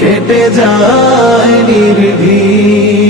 কেটে যায় নির্ভীক